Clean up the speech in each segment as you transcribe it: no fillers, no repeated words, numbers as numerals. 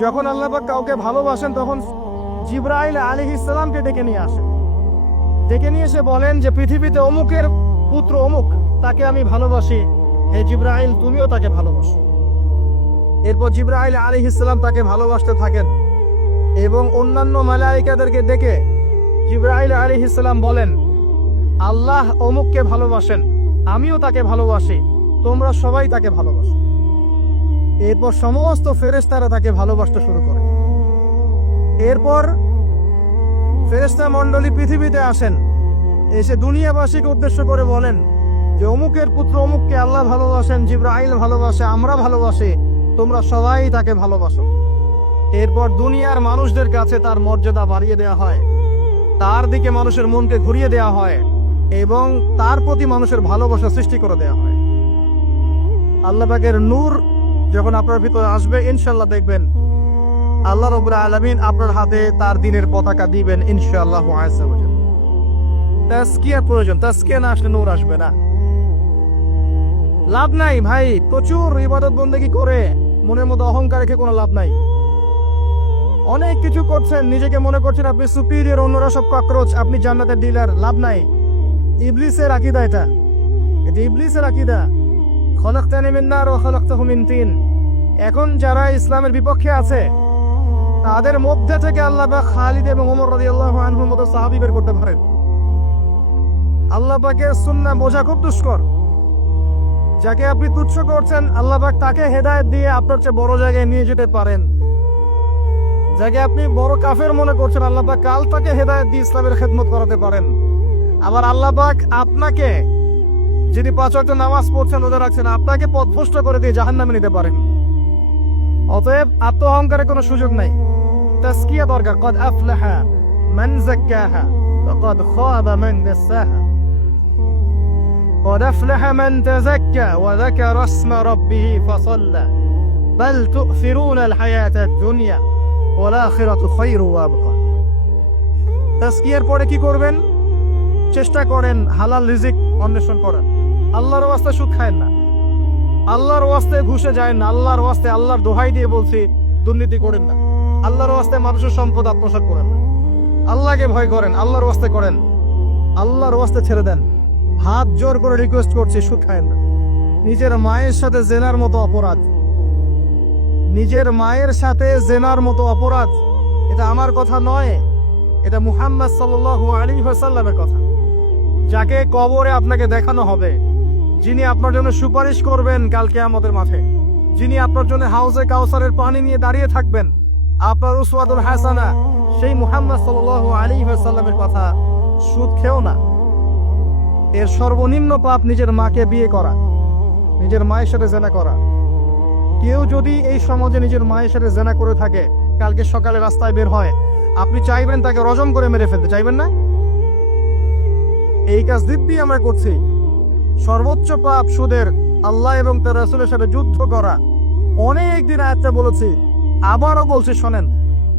যখন আল্লাহ পাক কাউকে ভালোবাসেন তখন জিবরাইল আলাইহিস সালামকে ডেকে নিয়ে আসেন, ডেকে নিয়ে এসে বলেন যে পৃথিবীতে অমুকের পুত্র অমুক, তাকে আমি ভালোবাসি, হে জিবরাইল তুমিও তাকে ভালোবাসো। এরপর জিবরাইল আলাইহিস সালাম তাকে ভালোবাসতে থাকেন এবং অন্যান্য মালায়েকাদেরকে ডেকে জিবরাইল আলাইহিস সালাম বলেন, আল্লাহ অমুককে ভালোবাসেন, আমিও তাকে ভালোবাসি, তোমরা সবাই তাকে ভালোবাসো। এরপর সমস্ত ফেরেশতারা তাকে ভালোবাসতে শুরু করে। এরপর ফেরেশতা মণ্ডলী পৃথিবীতে আসেন, এসে দুনিয়াবাসীকে উদ্দেশ্য করে বলেন যে অমুকের পুত্র অমুককে আল্লাহ ভালোবাসেন, জিবরাইল ভালোবাসে, আমরা ভালোবাসি, তোমরা সবাই তাকে ভালোবাসো। এরপর দুনিয়ার মানুষদের কাছে তার মর্যাদা বাড়িয়ে দেওয়া হয়, তার দিকে মানুষের মনকে ঘুরিয়ে দেওয়া হয় এবং তার প্রতি মানুষের ভালোবাসা সৃষ্টি করে দেওয়া হয়। আল্লাহ পাকের নূর যখন আপনার ভিতরে আসবে, ইনশাআল্লাহ দেখবেন আল্লাহ রাব্বুল আলামিন আপনার হাতে তার দ্বীনের পতাকা দিবেন ইনশাআল্লাহ আযজা ওয়া জাল্লা। তাজকিয়া প্রয়োজন, তাজকিয়া না আসলে নূর আসবে না। লাভ নাই ভাই, প্রচুর ইবাদত বন্দেগী করে মনের মধ্যে অহংকার রেখে কোনো লাভ নাই। অনেক কিছু করছেন, নিজেকে মনে করছেন আপনি সুপিরিয়র, অন্যরা সব ককরোচ, আপনি জান্নাতের ডিলার, লাভ নাই। ইবলিসের আকীদা এটা ইবলিসের আকীদা। খলাকতানি মিন নার ওয়া খলাকতাহু মিন তিন। এখন যারা ইসলামের বিপক্ষে আছে তাদের মধ্যে থেকে আল্লাহ পাক খালিদ এবং ওমর রাদিয়াল্লাহু আনহুর মতো সাহাবী বের করতে পারেন। আল্লাহ পাকের সুন্নাহ বোঝা খুব দুষ্কর। যাকে আপনি তুচ্ছ করছেন আল্লাহ পাক তাকে হেদায়েত দিয়ে আপনার চেয়ে বড় জায়গায় নিয়ে যেতে পারেন। যাকে আপনি বড় কাফের মনে করছেন আল্লাহ পাক কাল তাকে হেদায়েত দিয়ে ইসলামের খেদমত করাতে পারেন। আবার আল্লাহ পাক আপনাকে, যিনি 5 ওয়াক্ত নামাজ পড়ছেন, রোজা রাখছেন, আপনাকে পথভ্রষ্ট করে দিয়ে জাহান্নামে নিতে পারেন। অতএব আত্ম অহংকারের কোনো সুযোগ নাই। তাজকিয়া দরকার। কদ আফলাহা মান যাক্কাহা ওয়া কদ খাবা মান দাসাহা। قد أفلح من تزكى وذكر اسم ربه فصلى بل تؤثرون الحياة الدنيا والآخرة خير وأبقى। তাজকিয়ার পরে কি করবেন? চেষ্টা করেন হালাল রিজিক অন্বেষণ করেন। আল্লাহর ওয়াস্তে সুদ খায়েন না, আল্লাহর ওয়াস্তে ঘুষে যায় না, আল্লাহর ওয়াস্তে আল্লাহর দোহাই দিয়ে বলছি দুর্নীতি করেন না, আল্লাহর ওয়াস্তে মানুষের সম্পদ আত্মসাৎ করেন না। আল্লাহকে ভয় করেন, আল্লাহর ওয়াস্তে করেন, আল্লাহর ওয়াস্তে ছেড়ে দেন। হাত জোর করে রিকোয়েস্ট করছি, সুদ খায়েন না। নিজের মায়ের সাথে জেনার মতো অপরাধ, নিজের মায়ের সাথে জেনার মতো অপরাধ, এটা আমার কথা নয়, এটা মুহাম্মদ সাল্লাল্লাহু আলাইহি ওয়াসাল্লামের কথা। যাকে কবরে আপনাকে দেখানো হবে, যিনি আপনার জন্য সুপারিশ করবেন কাল কিয়ামতের মাঠে, যিনি আপনার জন্য হাউজে কাউসারের পানি নিয়ে দাঁড়িয়ে থাকবেন, আপনার উসওয়াতুল হাসানা, সেই মুহাম্মদ সাল্লাল্লাহু আলাইহি ওয়াসাল্লামের কথা। সুদ খেও না। এর সর্বনিম্ন পাপ নিজের মাকে বিয়ে করা, নিজের মায়ের সাথে জেনা করা। কেউ যদি এই সমাজে নিজের মায়ের সাথে জেনা করে থাকে, কালকে সকালে রাস্তায় বের হয়, আপনি চাইবেন তাকে রজম করে মেরে ফেলতে? চাইবেন না? এই কাজ দিব্যি আমরা করছি। সর্বোচ্চ পাপ সুদের, আল্লাহ এবং তার রাসূলের সাথে যুদ্ধ করা। অনেক দিন আয়াতটা বলেছি, আবারও বলছি, শোনেন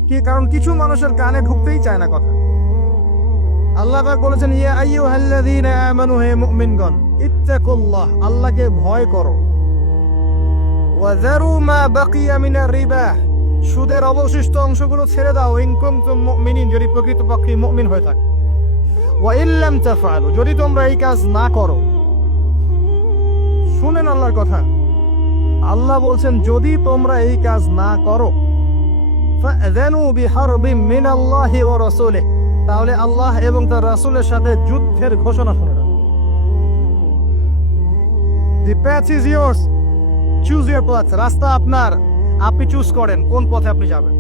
কি, কারণ কিছু মানুষের কানে ঢুকতেই চায় না কথা। আল্লাহ পাক বলেছেন, ইয়া আইয়ুহাল্লাযীনা আমানু, হে মুমিনগণ, ইত্তাকুল্লাহ, আল্লাহকে ভয় করো। ওয়া যারু মা বাকিয়া মিনার রিবা, সুদের অবশিষ্ট অংশগুলো ছেড়ে দাও। ইন কুনতুম মুমিনিন, যদি প্রকৃতপক্ষে মুমিন হয়ে থাকে। ওয়া ইল্লাম তাফআলু, যদি তোমরা এই কাজ না করো। শুনেন আল্লাহর কথা। আল্লাহ বলছেন যদি তোমরা এই কাজ না করো, ফাযানু বিহারবিম মিনাল্লাহি ওয়া রাসূলিহি, তাহলে আল্লাহ এবং তার রাসূলের সাথে যুদ্ধের ঘোষণা শুনে নাও। The path is yours, choose your path। রাস্তা আপনার, আপনি চুজ করেন কোন পথে আপনি যাবেন।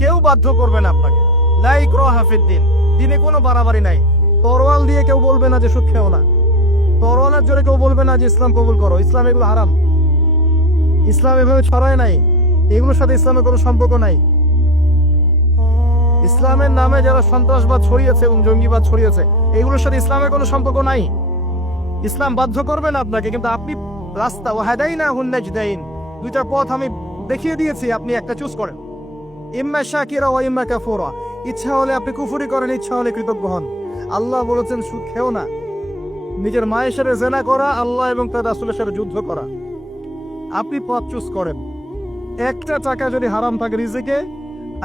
কেউ বাধ্য করবে না আপনাকে। লা ইকরাহা ফিদ্দিন, দিনে কোনো বাড়াবাড়ি নাই। তরোয়াল দিয়ে কেউ বলবে না যে সুদ খেও না, তরোয়ালের জোরে কেউ বলবে না যে ইসলাম কবুল করো। ইসলাম এগুলো হারাম, ইসলাম এভাবে ছড়ায় নাই, এগুলোর সাথে ইসলামের কোনো সম্পর্ক নাই। ইসলামের নামে যারা সন্ত্রাসবাদ ছড়িয়েছে এবং জঙ্গিবাদ ছড়িয়েছে, এগুলোর সাথে ইসলামের কোনো সম্পর্ক নাই। ইসলাম বাধ্য করবে না আপনাকে, কিন্তু আপনি রাস্তা, ওয়াহাদাইনাহুন নাজদাইন, দুইটা পথ আমি দেখিয়ে দিয়েছি, আপনি একটা চুজ করেন। ইম্মা শাকিরা ওয়া ইম্মা কাফুরা, ইচ্ছা হলে আপনি কুফরি করেন, ইচ্ছা হলে কৃতজ্ঞ হন। আল্লাহ বলেছেন সুদ খেও না। নিজের মায়ের সাথে জেনা করা, আল্লাহ এবং তার রাসূলের সাথে যুদ্ধ করা, আপনি পথ চুজ করেন। একটা টাকা যদি হারাম থাকে রিজিকে,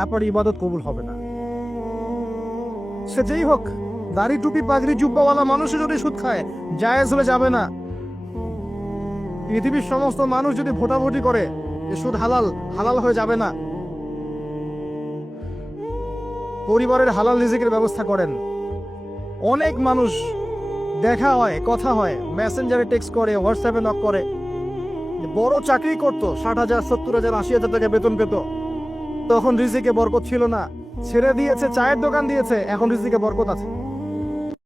আপনার ইবাদত কবুল হবে না। সে যেই হোক, দাড়ি টুপি পাগড়ি জুব্বাওয়ালা মানুষও যদি সুদ খায়, জায়েজ হলে যাবে না। পৃথিবীর সমস্ত মানুষ যদি ভোটাভুটি করে যে সুদ হালাল, হালাল হয়ে যাবে না। পরিবারের হালাল রিজিকের ব্যবস্থা করেন। অনেক মানুষ দেখা হয়, কথা হয়, মেসেঞ্জারে টেক্সট করে, হোয়াটসঅ্যাপে নক করে, বড় চাকরি করতো, 60,000 70,000 80,000 টাকা বেতন পেত, তখন রিজিকে বরকত ছিল না, ছেড়ে দিয়েছে, চায়ের দোকান দিয়েছে, এখন রিজিকে বরকত আছে।